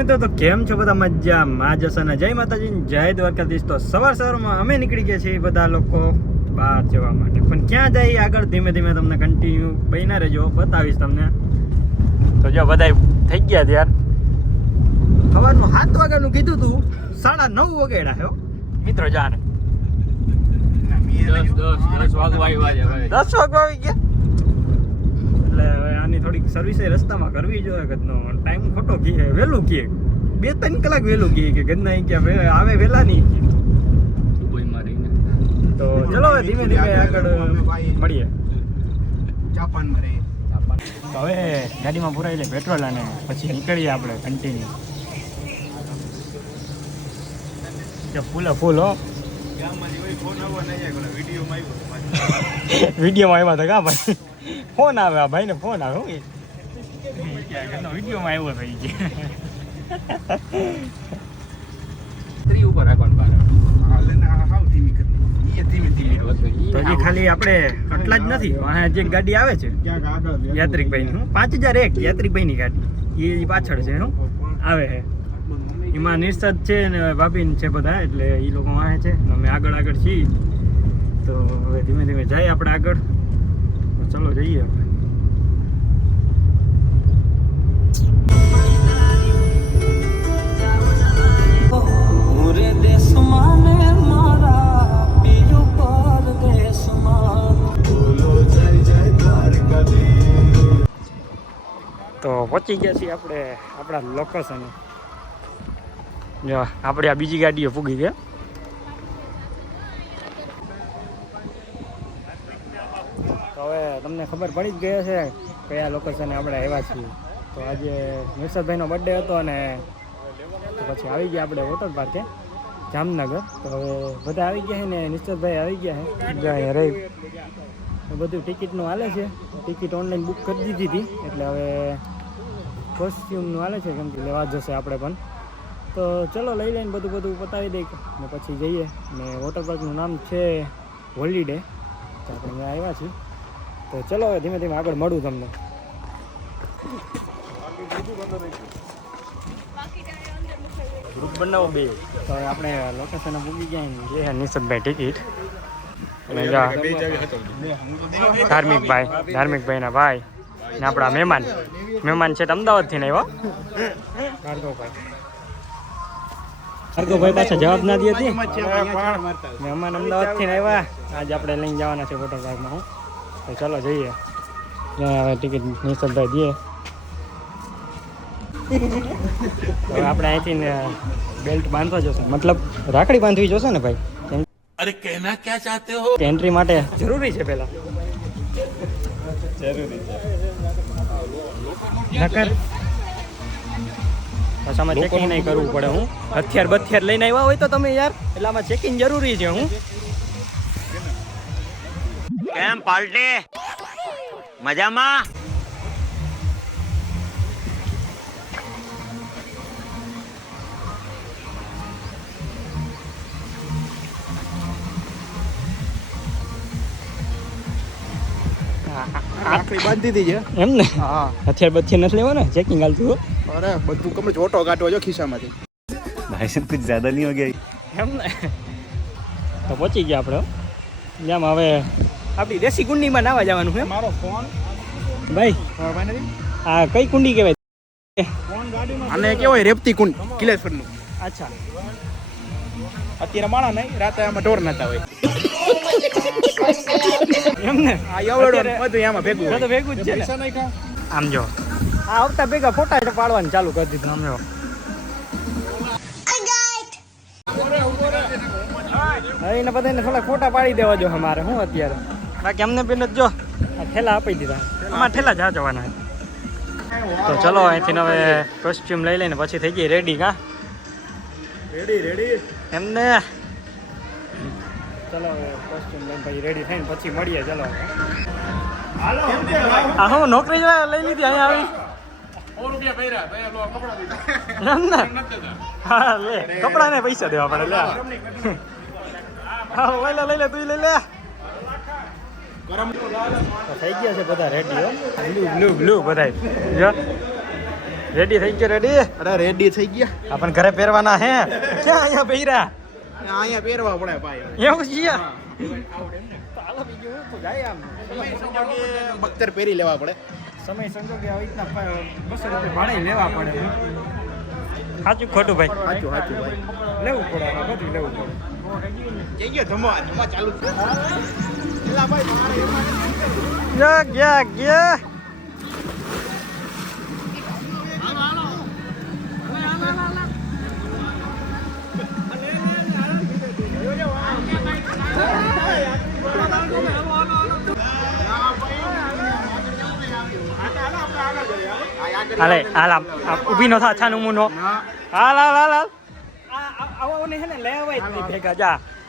મિત્રો તો કેમ છો બધા મજા માજ અને જય માતાજી ને જય દ્વારકાધીશ. તો સવાર સવારમાં અમે નીકળી ગયા છીએ બધા લોકો બહાર જવા માટે. પણ ક્યાં જાય આગળ ધીમે ધીમે તમને કન્ટિન્યુ બહીના રહેજો. બતાવીશ તમને. તો જો બધા થઈ ગયા ત્યાર? સવારનું સાત વાગ્યાનું કીધું તું. સાડા નવ વગેડા હે. મિત્રો જાને. દસ વાગવા આવી ગયા? આની થોડીક સર્વિસ રસ્તામાં કરવી જોઈએ ગદનો ટાઈમ ખોટો કહે વહેલું કીએ બે ત્રણ કલાક વહેલું કીએ કે ગદના અહીં કે આવે વહેલા નહીં તો ચલો હવે ધીમે ધીમે આગળ મળીએ. જાપાનમાં રહે તો હવે ગાડીમાં પુરાઈ લે પેટ્રોલ અને પછી નીકળીએ આપણે કન્ટિન્યુ ફૂલ ફૂલે ફૂલ હો. વિડીયોમાં આવ્યા હતા કા ભાઈ? ફોન આવે આ ભાઈને ફોન આવે હું વિડીયોમાં આવ્યો થઈ ગયા ઉપર રાખવાનું તો ખાલી આપણે આટલા જ નથી આ જે ગાડી આવે છે હું પાંચ હજાર એક યાત્રિકભાઈની ગાડી. એ પાછળ છે હું? આવે છે. એમાં નિર્સદ છે ને ભાભીન છે બધા એટલે એ લોકો વાહે છે. અમે આગળ આગળ છીએ. તો હવે ધીમે ધીમે જાય આપણે આગળ. ચલો જઈએ આપણે તો પહોંચી ગયા છીએ આપણે આપણા લોકેશન જો આપણે આ બીજી ગાડીએ ફૂગી ગયા. તો હવે તમને ખબર પડી જ ગઈ હશે કયા લોકેશને આપણે આવ્યા છીએ. તો આજે નિર્સદભાઈનો બર્થડે હતો અને તો પછી આવી ગયા આપણે વોટર પાર્કે જામનગર. તો હવે બધા આવી ગયા છે ને નિશ્ચિતભાઈ આવી ગયા છે? રહી. બધું ટિકિટનું હાલે છે. ટિકિટ ઓનલાઈન બુક કરી દીધી હતી. એટલે હવે કોસ્ટ્યુમનું હાલે છે કેમ કે લેવા જશે આપણે પણ. તો ચલો લઈ લઈને બધું બધું પતાવી દઈએ ને પછી જઈએ. ને વોટર પાર્કનું નામ છે હોલિડે. તો આપણે અહીંયા આવ્યા છીએ. તો ચલો હવે ધીમે ધીમે આગળ મળું તમને. ગ્રુપ બનાવો બે. તો આપણે લોકેશન પૂગી ગયા ને. જે છે નિશદભાઈ ટિકિટ ધાર્મિક ભાઈ ધાર્મિક ભાઈ ના ભાઈ ને આપણા મહેમાન. મહેમાન છે તો અમદાવાદથી નહીં ભાઈ પાછા જવાબ ના દે હતી મહેમાન અમદાવાદથી થી આવ્યા. આજે આપણે લઈને જવાના છે વોટર પાર્કમાં હું. તો ચાલો જઈએ. જ્યાં હવે ટિકિટ નિશબભાઈ દઈએ હવે આપણે અહીંથી બેલ્ટ બાંધવા જોશે. મતલબ રાખડી બાંધવી જોશે ને ભાઈ? અરે કહેના ક્યાં ચાહતે હો? એન્ટ્રી માટે જરૂરી છે પહેલા જરૂરી છે. નકર પાછામાં ચેકિંગ નહીં કરવું પડે હું. હથિયાર બથિયાર લઈને આવ્યા હોય તો તમે યાર. એટલે આમાં ચેકિંગ જરૂરી છે હું. કેમ પાર્ટી મજામાં? આખરી બાંધી દીધી છે. ને? હા. હથિયાર બથિયાર નથી લેવાના? ચેકિંગ હાલતું અરે બધું કમરે ઓટો કાઢો જો ભાઈ સાહેબ કુછ જ્યાદા નહીં હો ગયા એમ ને? તો પહોંચી ગયા આપણે જેમ હવે આપણી દેશી કુંડીમાં નાવા જવાનું છે. મારો ફોન. ભાઈ આ કઈ કુંડી કહેવાય? અને કેવાય રેપતી કુંડ? કિલેશ્વરનું. અચ્છા. અત્યારે માણા નહીં રાતે આમાં ઢોર નાતા હોય. એમ ને? આ બધું એમાં ભેગું બધું ભેગું જ છે નહીં આમ જો. આ આવતા ભેગા ફોટા પાડવાનું ચાલુ કરી દીધું. આમ જો. એને બધાને થોડા ફોટા પાડી દેવા જો અમારે હું અત્યારે. બાકી અમને બેન જ જો? આ ઠેલા આપી દીધા. અમારે ઠેલા જ જવાના તો ચલો અહીંથી હવે કોસ્ટ્યુમ લઈ લઈને પછી થઈ ગઈ રેડી કા? રેડી રેડી એમને? ચલો કોસ્ટ્યુમ લઈને પછી રેડી થઈને પછી મળીએ ચલો આ હું નોકરી લઈ લીધી અહીંયા આવી? એમ ને હા લે. કપડા ને પૈસા દેવા પડે લે. હા લઈ લે લઈ લે તું લઈ લે. થઈ ગયા છે બધા રેડી બ્લુ બ્લુ બ્લુ બધા જો. રેડી થઈ ગયો રેડી અરે રેડી થઈ ગયા. આપણ ઘરે પહેરવાના હે? ક્યાં અહીંયા પહેર્યા? અહીંયા પહેરવા પડે ભાઈ. એવું છે? બખ્તર પહેરી લેવા પડે. સમય સંજોગે આવી રીતના બસો રૂપિયા ભાડે લેવા પડે. સાચું ખોટું ભાઈ? સાચું સાચું ભાઈ. લેવું પડે બધું લેવું પડે. જઈ ગયો ધમવા ધમવા ચાલુ છે. એલા ભાઈ મારે એમાં ગયા ગયા ગયા હાલે હાલ આમ આમ ઊભી નો થા છાનું મુનો હાલ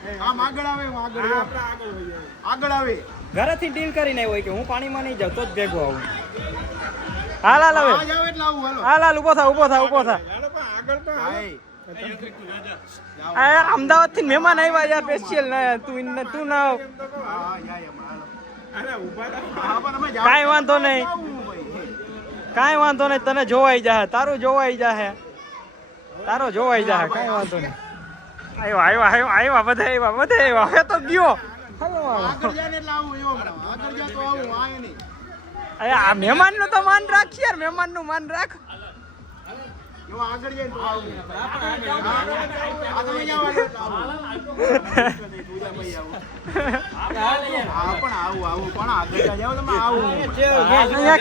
ને આમ આગળ આવે આગળ. આગળ આવે. ઘરેથી ડીલ કરીને આવ્યો કે હું પાણીમાં નહીં જાઉં તો જ ભેગો આવું. હાલ હાલ હવે. આ જાવ એટલે આવું હાલ. હાલ ઊભો થા ઊભો થા ઊભો થા. અમદાવાદથી મહેમાન આવ્યા યાર સ્પેશિયલ તું ઇન- તું ના આવ. હા, જાય એમાં, હાલો. હા, પણ અમે જાવ- કાંઈ વાંધો નહીં. કાંઈ વાંધો નહીં તને જોવાઈ જાહે તારું જોવાઈ જાહે. તારો જોવાઈ જાહે કાંઈ વાંધો નહીં. આવ્યા આવ્યો આવ્યો આવ્યા બધા આવ્યા બધા આવ્યા હવે તો ગયો. અરે આ મહેમાનનું તો માન રાખ યાર મહેમાનનું માન રાખ.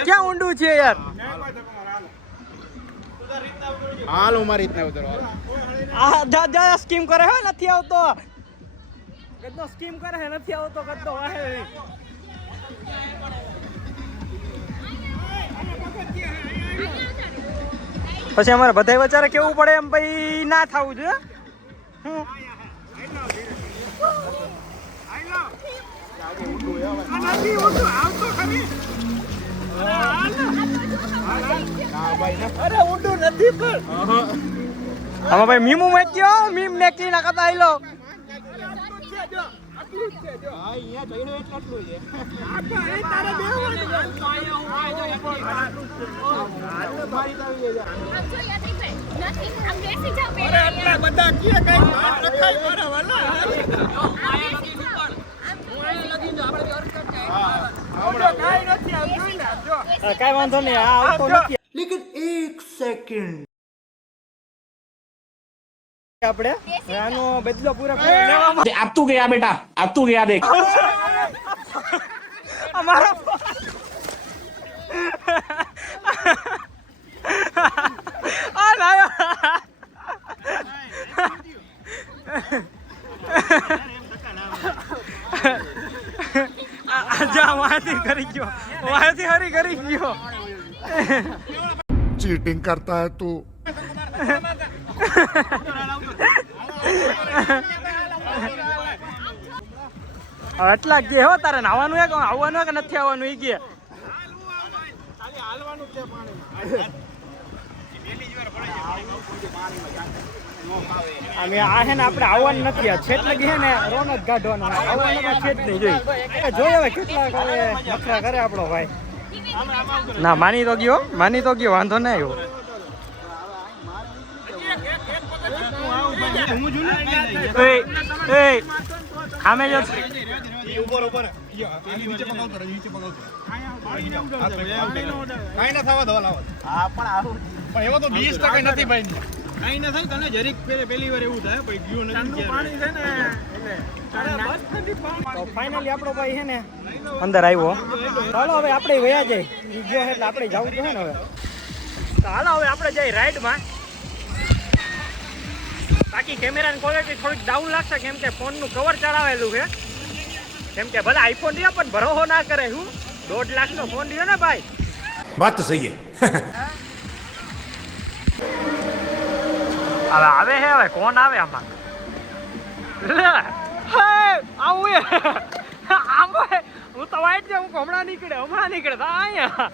ક્યાં ઊંડું છે યાર? હાલો ઉમર રીતના ઉતરો આ જા જા સ્કીમ કરે હે નથી આવતો. કદનો સ્કીમ કરે હે નથી આવતો કદતો હે પછી અમારે બધાય વચારે કેવું પડે એમ ભાઈ? ના થવું જોઈએ. હમ. અરે ઊંડું નથી પણ. આમાં ભાઈ મીમુ મેક્યો મીમ મેકી ના કદા આઈલો મારી તો આવી જાય. કઈ વાંધો નહીં આ આવતો નથી એક સેકન્ડ આપણે આનો બદલો પૂરો આપ તું ગયા બેટા આપ તું ગયા દેખ અમારો આ લાયો જા કરી ગયો. વાયથી હરી કરી ગયો. ચીટિંગ કરતા તું. એટલા કે હો તારે નાવાનું કે આવવાનું કે નથી આવવાનું ઈ કે હાલવાનું છે પાણી અમે આ હે ને આપણે આવવાનું નથી આ છેટ લગી હે ને રોનક કાઢવાનો આવવાનું છેટ નહીં. જોઈ. એ જોઈ હવે કેટલા કરે નખરા કરે આપણો ભાઈ. ના માની તો ગયો માની તો ગયો વાંધો નહીં આવ્યો. સામે જો કાંઈ ના થવા દો લાવો હા પણ આવું. પણ એમાં તો વીસ ટકા નથી ભાઈ. કઈ ના થાય તને જરીક પહેલી વાર એવું થાય પછી ગયું નથી પાણી છે ને એટલે ફાઇનલી આપણો ભાઈ છે ને અંદર આવ્યો. ચાલો હવે આપણે વયા જાય ગયો એટલે આપણે જવું જોઈએ ને હવે. ચાલો હવે આપણે જઈએ રાઈડમાં. બાકી કેમેરાની ક્વોલિટી થોડીક ડાઉન લાગશે કેમ કે ફોનનું કવર ચડાવેલું છે. કેમ કે ભલે આઈફોન રહ્યો પણ ભરોસો ના કરે હું દોઢ લાખનો ફોન રહ્યો ને ભાઈ. વાત તો સહી હવે આવે હે, હવે કોણ આવે આમાં? લે, હે, આવું આમ હું તો વાઈટ હું હમણાં નીકળે હમણાં નીકળે અહીંયા.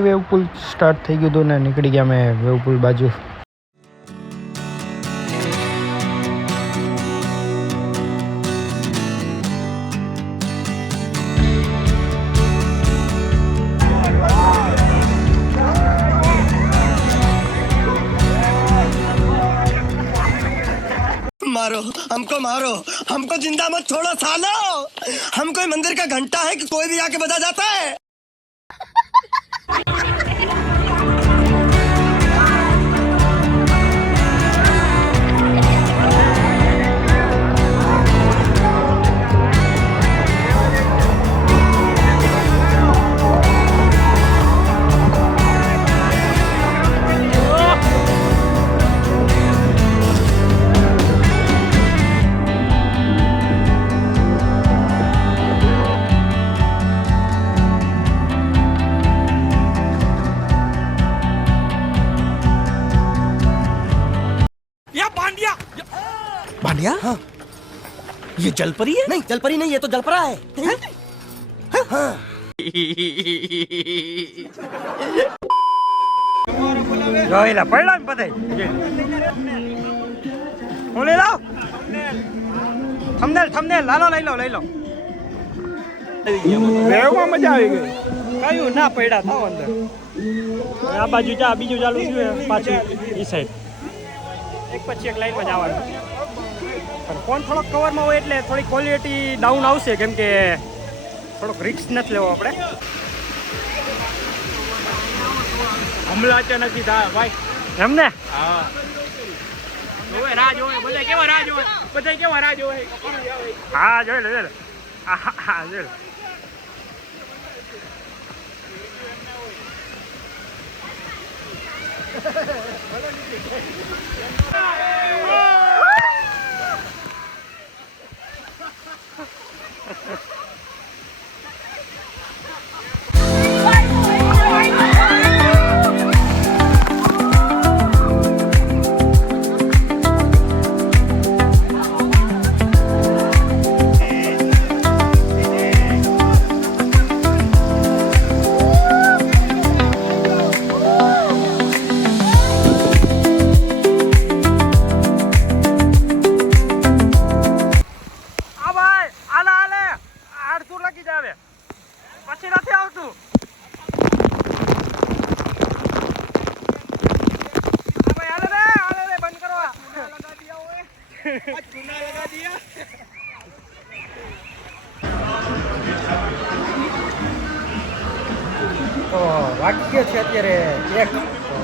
પછી વેવ પુલ સ્ટાર્ટ થઈ ગયું હતું ને નીકળી ગયા અમે વેવ પુલ બાજુ मारो हमको मारो हमको जिंदा मत छोड़ो सालो हम कोई मंदिर का घंटा है कि कोई भी आके बजा जाता है भांडिया हाँ ये जल परी है नहीं जलपरी नहीं ये तो जलपरा है જોઈલા પડ્યા ને બધાય હું લઈ લાવ થમનેલ થમનેલ લાલો લઈ લો લઈ લો વેવમાં મજા આવી ગઈ કયું ના પડ્યા થાવ અંદર આ બાજુ જા બીજું ચાલુ થયું છે, પાછું ઈ સાઈડ એક પછી એક લાઈનમાં જવાનું પણ ફોન થોડોક કવરમાં હોય એટલે થોડી ક્વોલિટી ડાઉન આવશે કેમ કે થોડોક રિસ્ક નથી લેવો આપણે. હમલા છે નથી થાય ભાઈ. એમને? હા. જોવે રાહ જોવે બધા કેવા રાહ જોવે? બધા કેવા રાહ જોવે? હા જોઈ લે જોઈ લે હા હા, હા જોઈ લે આ વાક્ય છે અત્યારે એક.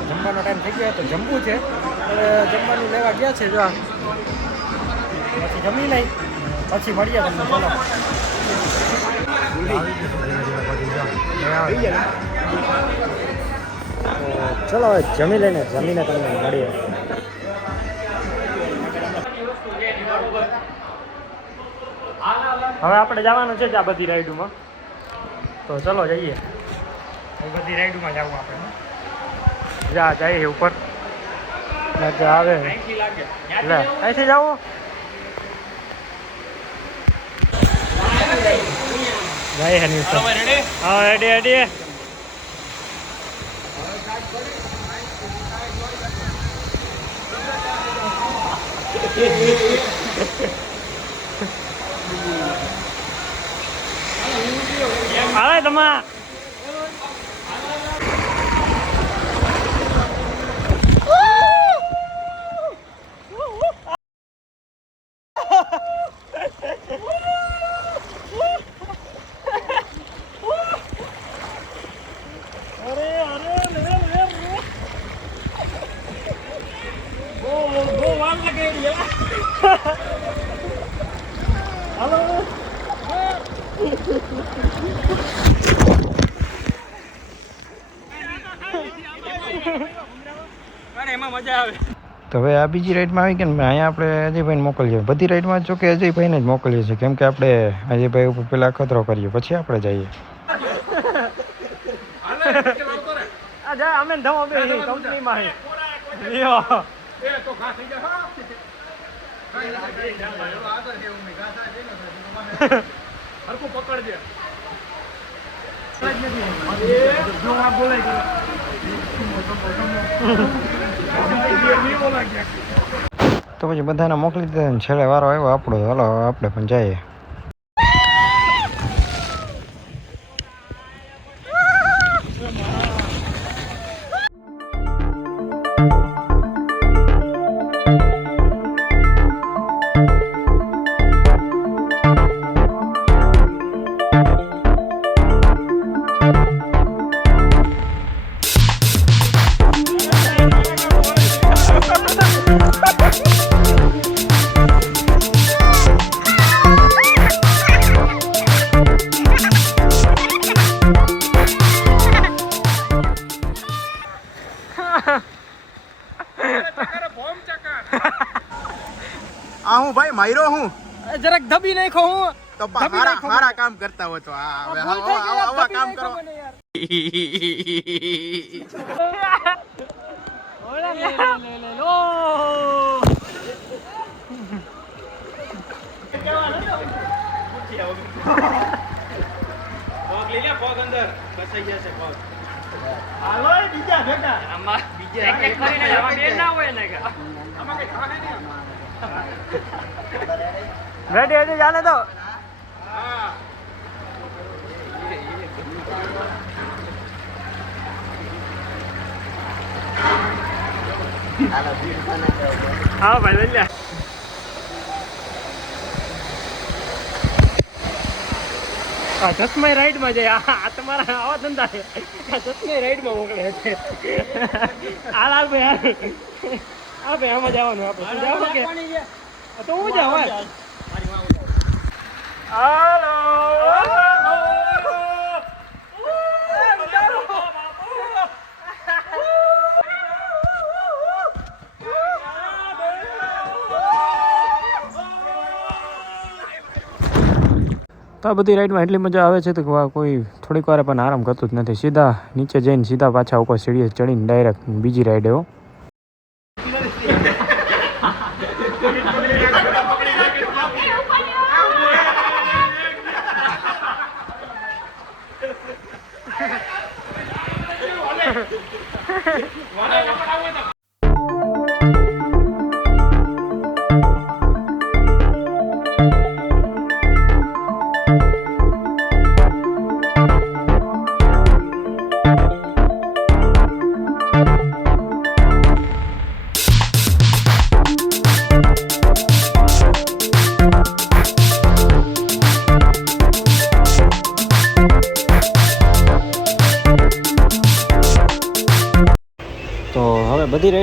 જમવાનો ટાઈમ થઈ ગયો તો જમવું છે. જમવાનું લેવા ગયા છે, જો પછી જમી લઈ. પછી મળીએ તમને તો ચલો, હવે જમી લઈને, જમીને તમને મળીએ. હવે આપણે જવાનું છે આ બધી રાઈડમાં તો ચલો, જઈએ. બધી રાઈડમાં જવું આપણે જા જઈએ ઉપર મજા આવે લે અહીંથી જવું જાય હે ન્યૂઝ હા રેડી રેડી આવે તમા તો હવે આ બીજી રાઈડમાં આવી ગયા ને અહીંયા આપણે અજયભાઈને મોકલીએ. બધી રાઈડમાં જો કે અજયભાઈને જ મોકલીએ છીએ, કેમ કે આપણે અજયભાઈ ઉપર પહેલાં ખતરો કરીએ પછી આપણે જઈએ. પકડજે. તો પછી બધાને મોકલી દીધા ને છેલ્લે વારો આવ્યો આપણો. હલો આપણે પણ જઈએ. આ હું હું જરાક દબી નાખો હું તો હારા હારા કામ કરતા હોય તો આ હવે આવા કામ કરો રેડી રેડી ચાલે તો. હા, ભાઈ, લઈ લે. આ ચશ્મા રાઈડમાં જાય. આ તમારા આવા ધંધા છે. આ ચશ્મા રાઈડમાં મોકલે છે. આ લાલ ભાઈ હાલ આમાં જવાનું આપણે તું જાવ કે? તો હું જાવ હાલો. તો આ બધી રાઈડમાં એટલી મજા આવે છે કે કોઈ થોડીક વાર પણ આરામ કરતું જ નથી. સીધા નીચે જઈને સીધા પાછા ઉપર સીડીએ ચડીને ડાયરેક્ટ બીજી રાઈડ એવો.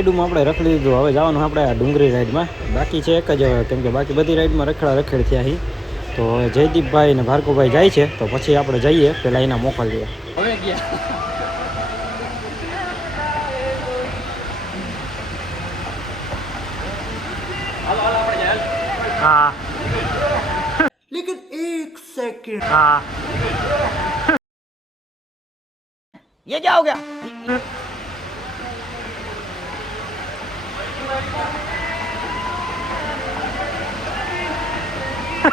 રાઈડમાં આપણે રખડી દીધું હવે જવાનું આપણે આ ડુંગરી રાઈડમાં બાકી છે એક જ હવે કેમ કે બાકી બધી રાઈડમાં રખડા રખડ થયા અહીં તો હવે જયદીપભાઈ અને ભાર્ગવભાઈ જાય છે તો પછી આપણે જઈએ પહેલાં એના મોકલીએ હવે ગયા હા લેકિન એક સેકન્ડ હા ये क्या हो गया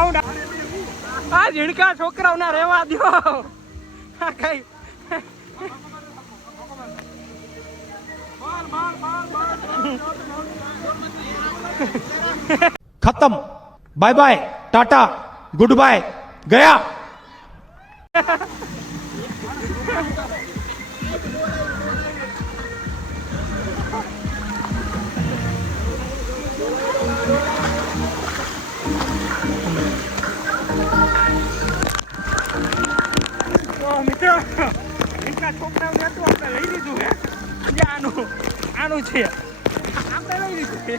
રાઉન્ડ આ ઝીણકા છોકરાઓના રહેવા દો. આ કઈ ખતમ. Bye bye tata good bye ગયા. તો મિત્રો. ઝીણકા છોકરાઓને હતું આપણે લઈ લીધું હે. આનું આનું છે. આપણે લઈ લીધું છે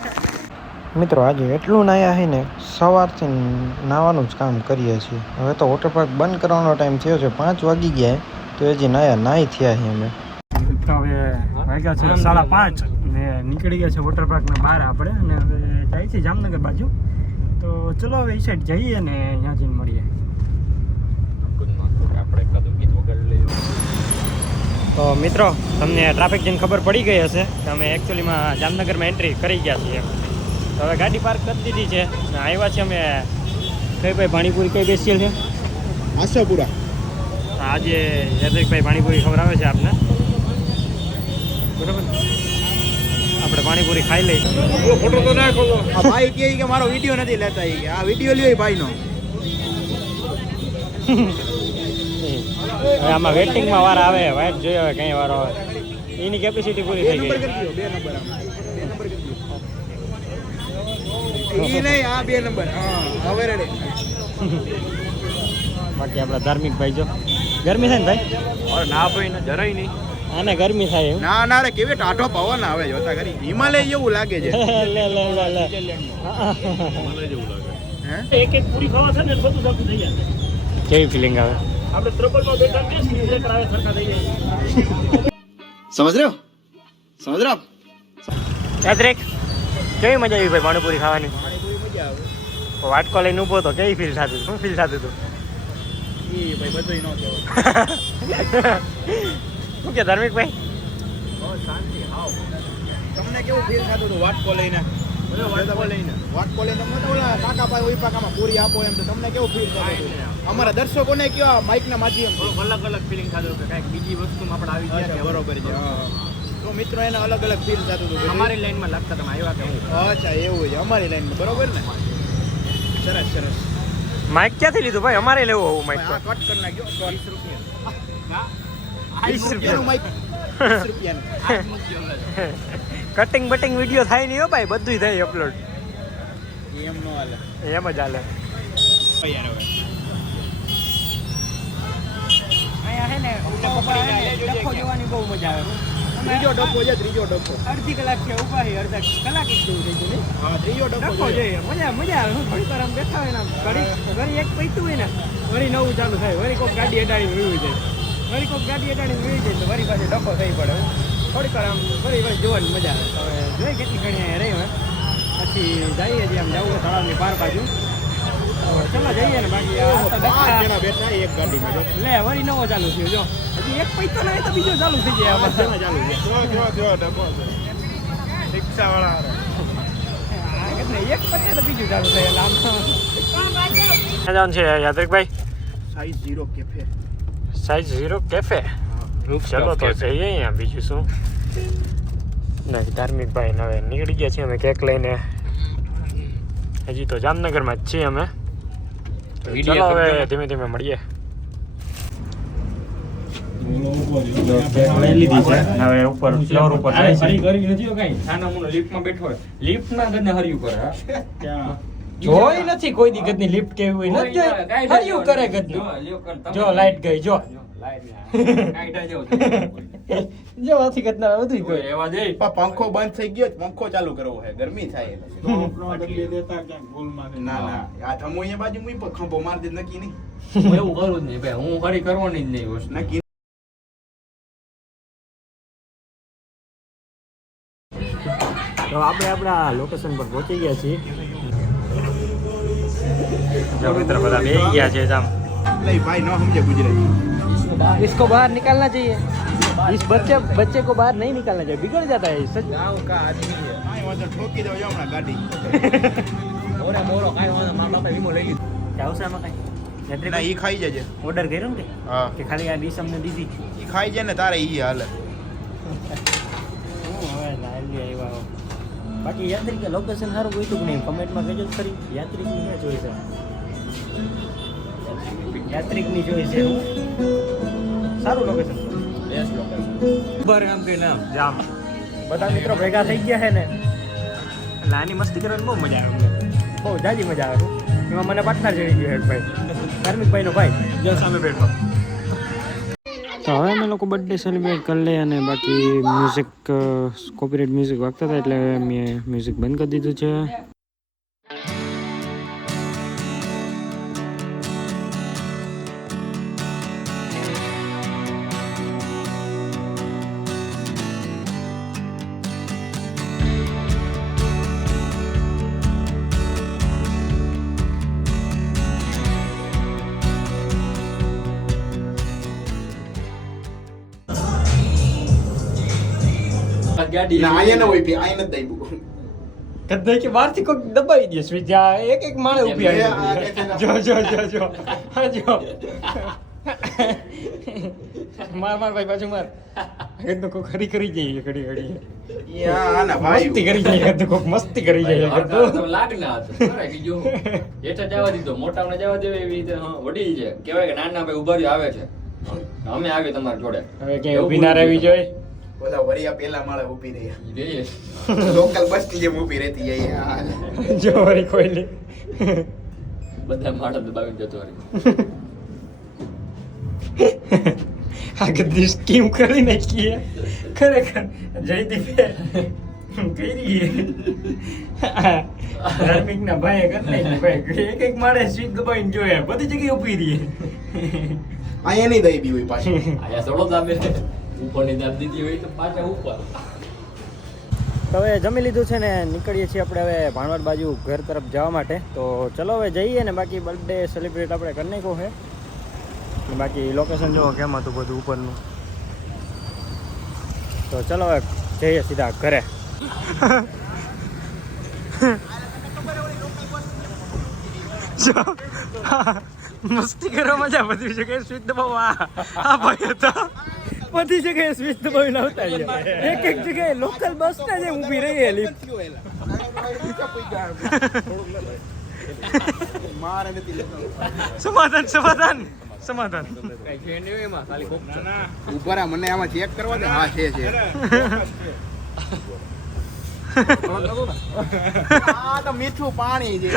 મિત્રો આજે એટલું નાયા છે ને સવારથી નાવાનું જ કામ કરીએ છીએ. હવે તો વોટર પાર્ક બંધ કરવાનો ટાઈમ થયો છે પાંચ વાગી ગયા તો હજી નાયા નાઈ થયા છે અમે. હવે વાગ્યા છે સાડા પાંચ. ને નીકળી ગયા છે વોટર પાર્કના બહાર આપણે અને હવે જાય છે જામનગર બાજુ. તો ચલો હવે એ સાઈડ જઈએ ને ત્યાં જઈને મળીએ આપણે એકાદું ગીત વગાડી લઈએ તો મિત્રો તમને ટ્રાફિક જઈને ખબર પડી ગઈ હશે કે અમે એકચ્યુઅલીમાં જામનગરમાં એન્ટ્રી કરી ગયા છીએ. તો હવે ગાડી પાર્ક કરી દીધી છે ને આવ્યા છીએ અમે કઈ ભાઈ પાણીપુરી કઈ બેસીએ છે? આશાપુરા. આજે યાદવિકભાઈ પાણીપુરી ખવડાવે છે આપને. બરાબર? આપણે પાણીપુરી ખાઈ લઈ આ ભાઈ કહે કે મારો વીડિયો નથી લેતા આ વીડિયો લ્યો ભાઈ નો હવે આમાં વેટિંગમાં વાર આવે વાઇટ જોઈએ હવે કઈ વારો આવે. એની કેપેસિટી પૂરી થઈ ગઈ. બે નંબર આમાં. બે નંબર કરી દો ઈ નહીં આ બે નંબર. હા બાકી આપણા ધાર્મિક ભાઈ જો. ગરમી થાય ને ભાઈ? ના ભાઈ ને જરાય નહીં. આને ગરમી થાય એમ. ના ના રે કેવી ટાઢો પવન આવે જોતા કરી હિમાલય જેવું લાગે છે. લે લે લે લે. હે એક એક પૂરી ખાવા છે. ને બધું થઈ જાય કેવી ફિલિંગ આવે? આપણે ત્રબલમાં બેઠા બેસી એટલે કરાવે સરખા થઈ જાય. સમજ રહ્યો? સમજ રહ્યો? યાદરેક કેવી મજા આવી ભાઈ પાણીપુરી ખાવાની? પાણીપુરી મજા આવે. વાટકો લઈને ઊભો તો કેવી ફીલ થતું? શું ફીલ થતું હતું ઈ ભાઈ બધું ન કહેવાય. શું કે ધાર્મિક ભાઈ તમને કેવું ફીલ થતું હતું? વાટકો લઈને. વાટકો લઈને. વાટકો લઈને તમને તો ઓલા કાકા ઓઈ પાકામાં પૂરી આપો એમ તો તમને કેવું ફીલ થતું અમારા દર્શકોને કેવા માઇકના માધ્યમ અલગ અલગ ફિલિંગ થતું કે કાંઈક બીજી વસ્તુમાં આપણે આવી ગયા બરોબર છે. તો મિત્રો એને અલગ અલગ ફીલ થતું હતું અમારી લાઈનમાં લાગતા તમે આવ્યા કે અચ્છા એવું છે. અમારી લાઈનમાં બરોબર ને? સરસ સરસ. માઇક ક્યાંથી લીધું? ભાઈ અમારે લેવું આવું માઇક આ કટ કરી નાખ્યો. વીસ રૂપિયા. રૂપિયાનું માઇક રૂપિયાનું. કટિંગ બટિંગ વીડિયો થાય નહીં હો ભાઈ બધું થાય અપલોડ એમ નો હાલે. એમ જ હાલે. યાર હવે. અહીંયા હે ને ડખો જોવાની બહુ મજા આવે. ત્રીજો ડબ્બો છે ત્રીજો ડબ્બો. અડધી કલાક છે ઊભા છે અડધા કલાક મજા મજા આવે હું વાર આમ બેઠા હોય ને ઘડી ઘડી એક પૈતું હોય ને વળી નવું ચાલુ થાય વળી કોઈક ગાડી અડાડી વળી જાય. વળી કોઈક ગાડી અડાડી વળી જાય તો વળી પાછી ડખો થઈ પડે થોડીક વાર આમ ફરી વાર જોવાની મજા આવે. હવે જોઈએ કેટલી ઘણી અહીંયા રહી હોય પછી જઈએ છીએ આમ જવું તળાવની પાર બાજુ. ચલો જઈએ ને બાકી બેઠા એક ગાડીમાં જો. લે વળી નવો ચાલુ થયો જો. હજી એક પૈતો નહીં તો બીજો ચાલુ થઈ જાય ચાલુ કેવો છે. રિક્ષા એટલે એક પતે તો બીજું ચાલુ થાય એટલે આમ છે યાત્રિકભાઈ? Size zero cafe. Size zero cafe? ચલો તો જઈએ અહીંયા બીજું શું? નહીં ધાર્મિકભાઈ હવે નીકળી ગયા છીએ અમે કેક લઈને. હજી તો જામનગરમાં જ છીએ અમે. ચલો હવે ધીમે ધીમે મળીએ. જો બેગ લઈ લીધી છે. હવે ઉપર ફ્લોર ઉપર જાય છે. કરી નથી હો નાના મોનો લિફ્ટમાં બેઠો હોય. લિફ્ટના ગદને હર્યું કરે હા? જોઈ નથી કોઈ દી ગદની લિફ્ટ કેવી હોય. નથી જોઈ. કરે ગદનું જો લાઈટ ગઈ જો. જો આથી ગદના બધું ગયું એવા દે પંખો બંધ થઈ ગયો પંખો ચાલુ કરવો છે ગરમી થાય ના ના આ થમુ અહીંયા બાજુ મુઈ ખંભો માર દે નક્કી નહીં. હું એવું કરું જ નહીં ભાઈ. હું હરી કરવાની જ નહીં વસ્તુ. નક્કી તો આપણે આપણા લોકેશન પર પહોંચી ગયા છીએ. જો મિત્ર બધા બે ગયા છે જામ. ભાઈ ન સમજે ગુજરાતી. इसको बाहर निकालना चाहिए इस बच्चे बच्चे को बाहर नहीं निकालना चाहिए बिगड़ जाता है सच કાંઈ વાંધો ઠોકી દો હમણાં ગાડી મોરે મોરો કાંઈ વાંધો મારા બાપા વીમો લઈ લીધો આવશે આમાં કઈ ના ઈ ખાઈ જજે ઓર્ડર કર્યો ને કે? હા કે ખાલી આ ડીશ અમને દીધી ઈ ખાઈ જાય ને તારે ઈ હાલે હું હવે લાવી આવ્યા બાકી યાત્રિક લોકેશન સારું ગયું કે નહીં કમેન્ટમાં કહેજો તો ખરી યાત્રિકની ક્યાં જોઈ છે યાત્રિકની જોઈ છે સારું લોકેશન બેસ્ટ લોકેશન બર એમ કે નામ જામ. બધા મિત્રો ભેગા થઈ ગયા છે ને. એટલે આની મસ્તી કરવાની બહુ મજા આવે બહુ જાજી મજા આવે. એમાં મને પાર્ટનર ચડી ગયો એક ભાઈ ધાર્મિકભાઈનો ભાઈ. જો સામે બેઠો. તો હવે અમે લોકો બર્થડે સેલિબ્રેટ કરી લઈએ અને બાકી મ્યુઝિક કોપીરાઇટ મ્યુઝિક વાગતા હતા એટલે મેં મ્યુઝિક બંધ કરી દીધું છે. ગાડી ના અહીંયા ન હોય. પી અહીંયા નથી દઈબુ કદે કે બહારથી કોઈક દબાવી દે સ્વિચ આ એક એક માણે ઊભી આવી કે છે ને- જો જો જો જો હા જો. માર માર ભાઈ પાછું માર. એકદમ કોક ખરી કરી જઈએ ઘડી ઘડી આ ભાઈ. મસ્તી કરી જઈએ એકદમ કોક મસ્તી કરી જાય લાગ ના હતો બીજો બીજું જવા દીધો મોટાને જવા દેવે એવી રીતે વડીલ છે. કહેવાય કે નાના ભાઈ ઊભા રહ્યો આવે છે. અમે આવી તમારી જોડે. હવે ક્યાંય ઊભી ના રહેવી જોઈએ. બધા વરિયા પેલા માળે ઊભી રહ્યા. જઈએ લોકલ બસની જેમ ઊભી રહેતી જઈએ જો વરી કોઈ નહીં બધા માણસ દબાવી જતો રહે. આગળ સ્કીમ કરી નાખીએ ખરેખર જયદીપે કરી ધાર્મિક ના ભાઈ કરી ભાઈ. એક એક માળે સ્વીટ દબાવીને જોયા બધી જગ્યાએ ઊભી રહીએ અહીંયા નહીં દાઈબી હોય પાછી. અહીંયા થોડો દાબે ઉપરની દાબ દીધી હોય તો પાછા ઉપર. તો હવે જમી લીધું છે ને નીકળીએ છીએ આપણે હવે ભાણવડ બાજુ ઘર તરફ જવા માટે. તો ચલો હવે જઈએ ને બાકી બર્થડે સેલિબ્રેટ આપણે કરી નાખ્યો છે. ને બાકી લોકેશન જુઓ કેમ હતું બધું ઉપરનું. તો ચલો હવે જઈએ સીધા ઘરે. મસ્તી કરવા મજા બધી જગ્યાએ સ્વિચ દબાવવા આ ભાઈ હતા. બધી જગ્યાએ સ્વિચ દબાવી લાવતા. એક એક જગ્યાએ લોકલ બસ ના જે ઊભી રહી હેલી મારે નથી લેતો સમાધાન. સમાધાન સમાધાન મને આમાં ચેક કરવા દે. હા છે છે. આ તો મીઠું પાણી છે.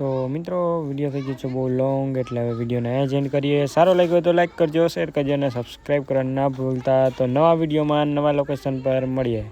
તો મિત્રો વીડિયો થઈ ગયો છે બહુ લોંગ એટલે હવે વિડીયોને એજ એન્ડ કરીએ. સારો લાગ્યો તો લાઈક કરજો શેર કરજો અને સબસ્ક્રાઈબ કરવાનું ના ભૂલતા. તો નવા વિડીયોમાં નવા લોકેશન પર મળીએ.